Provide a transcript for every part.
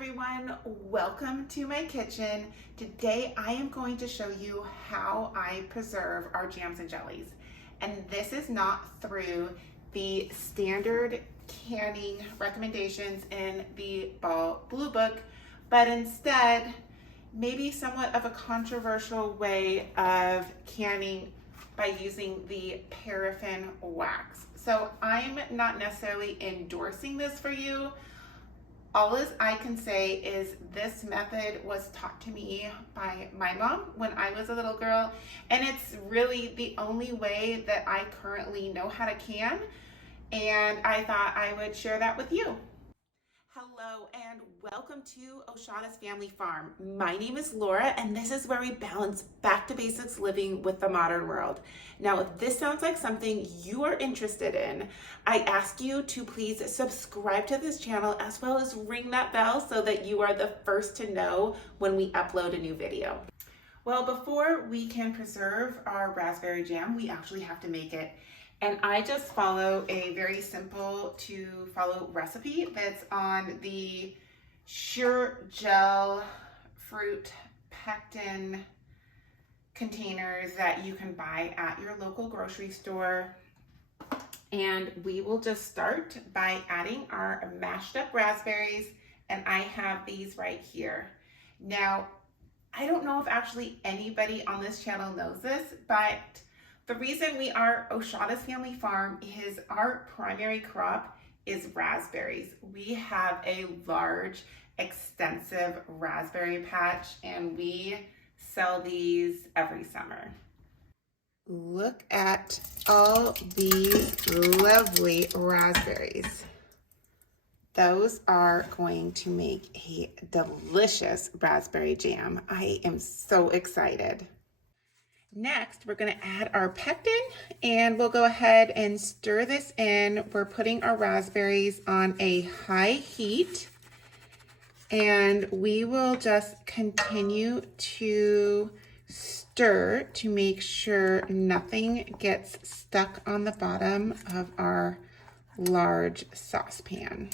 everyone, welcome to my kitchen. Today I am going to show you how I preserve our jams and jellies. And this is not through the standard canning recommendations in the Blue Book, but instead maybe somewhat of a controversial way of canning by using the paraffin wax. So I'm not necessarily endorsing this for you. All I can say is this method was taught to me by my mom when I was a little girl, and it's really the only way that I currently know how to can, and I thought I would share that with you. Hello and welcome to Osiadacz Family Farm. My name is Laura and this is where we balance back to basics living with the modern world. Now, if this sounds like something you are interested in, I ask you to please subscribe to this channel as well as ring that bell so that you are the first to know when we upload a new video. Well, before we can preserve our raspberry jam, we actually have to make it. And I just follow a very simple to follow recipe that's on the Sure Gel fruit pectin containers that you can buy at your local grocery store. And we will just start by adding our mashed up raspberries, and I have these right here. Now, I don't know if actually anybody on this channel knows this, but the reason we are Osiadacz Family Farm is our primary crop is raspberries. We have a large, extensive raspberry patch, and we sell these every summer. Look at all these lovely raspberries. Those are going to make a delicious raspberry jam. I am so excited. Next, we're going to add our pectin, and we'll go ahead and stir this in. We're putting our raspberries on a high heat, and we will just continue to stir to make sure nothing gets stuck on the bottom of our large saucepan.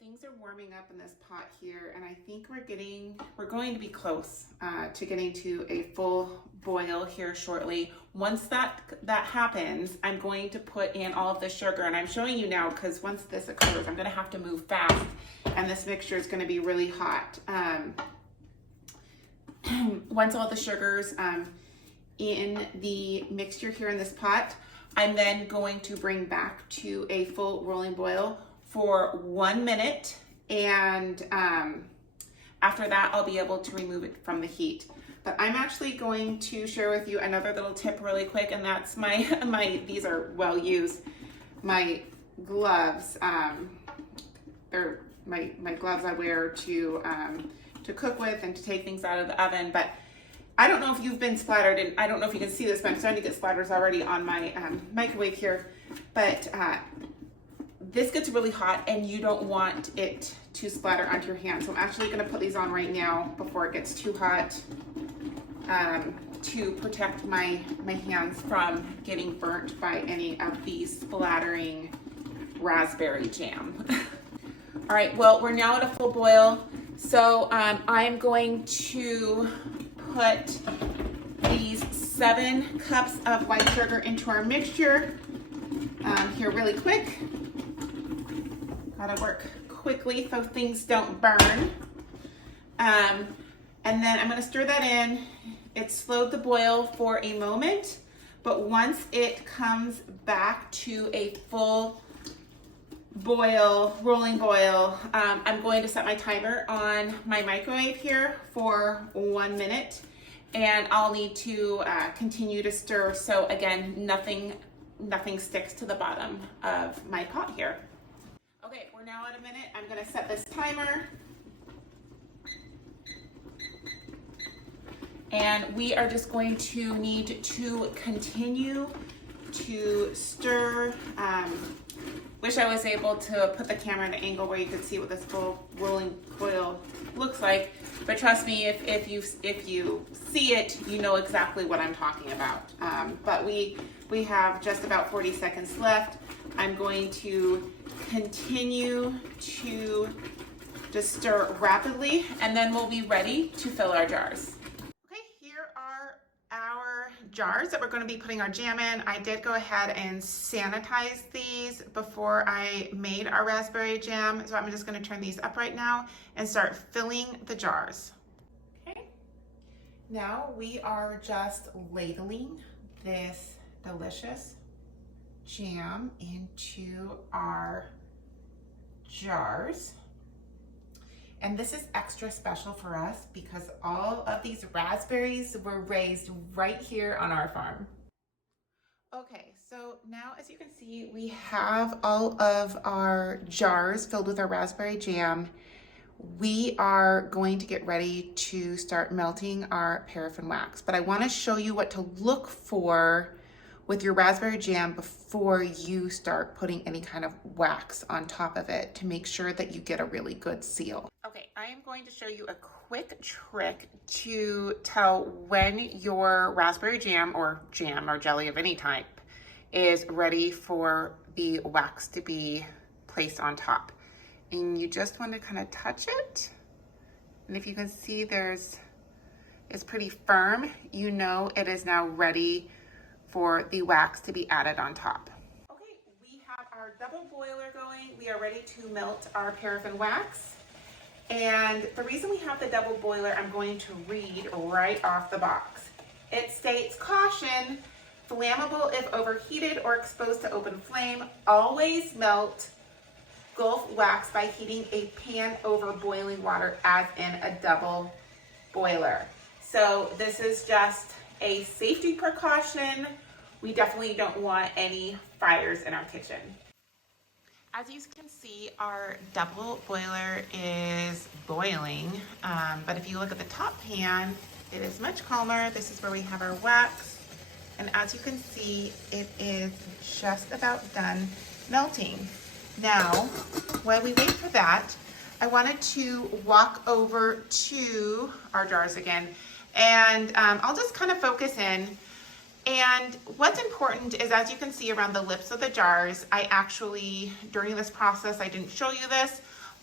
Things are warming up in this pot here, and I think we're going to be close to getting to a full boil here shortly. Once that happens, I'm going to put in all of the sugar, and I'm showing you now because once this occurs, I'm going to have to move fast, and this mixture is going to be really hot. Once all the sugar's in the mixture here in this pot, I'm then going to bring back to a full rolling boil for 1 minute, and after that I'll be able to remove it from the heat. But I'm actually going to share with you another little tip really quick, and that's these are well used, my gloves. They're my gloves I wear to cook with and to take things out of the oven. But I don't know if you've been splattered, and I don't know if you can see this, but I'm starting to get splatters already on my microwave here. But this gets really hot and you don't want it to splatter onto your hands. So I'm actually going to put these on right now before it gets too hot to protect my hands from getting burnt by any of the splattering raspberry jam. All right, well, we're now at a full boil. So I'm going to put these 7 cups of white sugar into our mixture here really quick. Gotta work quickly so things don't burn. And then I'm gonna stir that in. It slowed the boil for a moment, but once it comes back to a full boil, rolling boil, I'm going to set my timer on my microwave here for 1 minute, and I'll need to continue to stir so again, nothing sticks to the bottom of my pot here. Okay, we're now at a minute. I'm going to set this timer. And we are just going to need to continue to stir. Wish I was able to put the camera in an angle where you could see what this full rolling coil looks like. But trust me, if you see it, you know exactly what I'm talking about. But we have just about 40 seconds left. I'm going to continue to Just stir rapidly, and then we'll be ready to fill our jars. Okay, here are our jars that we're going to be putting our jam in. I did go ahead and sanitize these before I made our raspberry jam, so I'm just going to turn these up right now and start filling the jars. Okay, now we are just ladling this delicious jam into our jars. And this is extra special for us because all of these raspberries were raised right here on our farm. Okay, so now as you can see, we have all of our jars filled with our raspberry jam. We are going to get ready to start melting our paraffin wax, but I want to show you what to look for with your raspberry jam before you start putting any kind of wax on top of it to make sure that you get a really good seal. Okay, I am going to show you a quick trick to tell when your raspberry jam or jelly of any type is ready for the wax to be placed on top. And you just want to kind of touch it. And if you can see it's pretty firm, you know it is now ready for the wax to be added on top. Okay, we have our double boiler going. We are ready to melt our paraffin wax. And the reason we have the double boiler, I'm going to read right off the box. It states, caution, flammable if overheated or exposed to open flame. Always melt Gulf wax by heating a pan over boiling water as in a double boiler. So this is just a safety precaution. We definitely don't want any fires in our kitchen. As you can see, our double boiler is boiling, but if you look at the top pan, it is much calmer. This is where we have our wax. And as you can see, it is just about done melting. Now, while we wait for that, I wanted to walk over to our jars again, and I'll just kind of focus in. And what's important is, as you can see around the lips of the jars, I actually, during this process, I didn't show you this,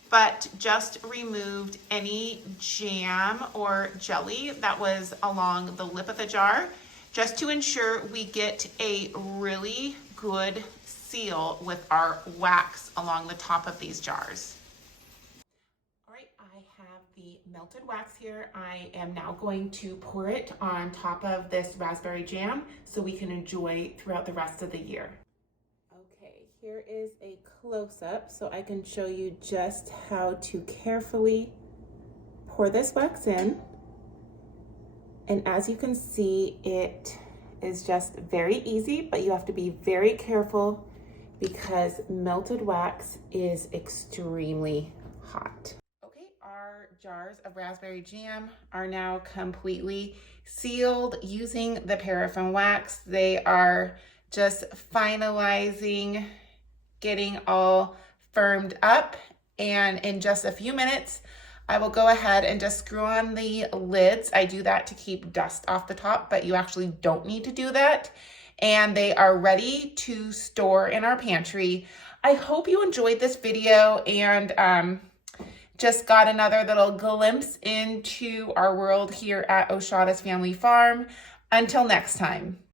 but just removed any jam or jelly that was along the lip of the jar, just to ensure we get a really good seal with our wax along the top of these jars. All right, I have the melted wax here. I am now going to pour it on top of this raspberry jam so we can enjoy throughout the rest of the year. Okay, here is a close-up so I can show you just how to carefully pour this wax in. And as you can see, it is just very easy, but you have to be very careful because melted wax is extremely hot. Okay, our jars of raspberry jam are now completely sealed using the paraffin wax. They are just finalizing, getting all firmed up, and in just a few minutes, I will go ahead and just screw on the lids. I do that to keep dust off the top, but you actually don't need to do that. And they are ready to store in our pantry. I hope you enjoyed this video and just got another little glimpse into our world here at Osiadacz Family Farm. Until next time.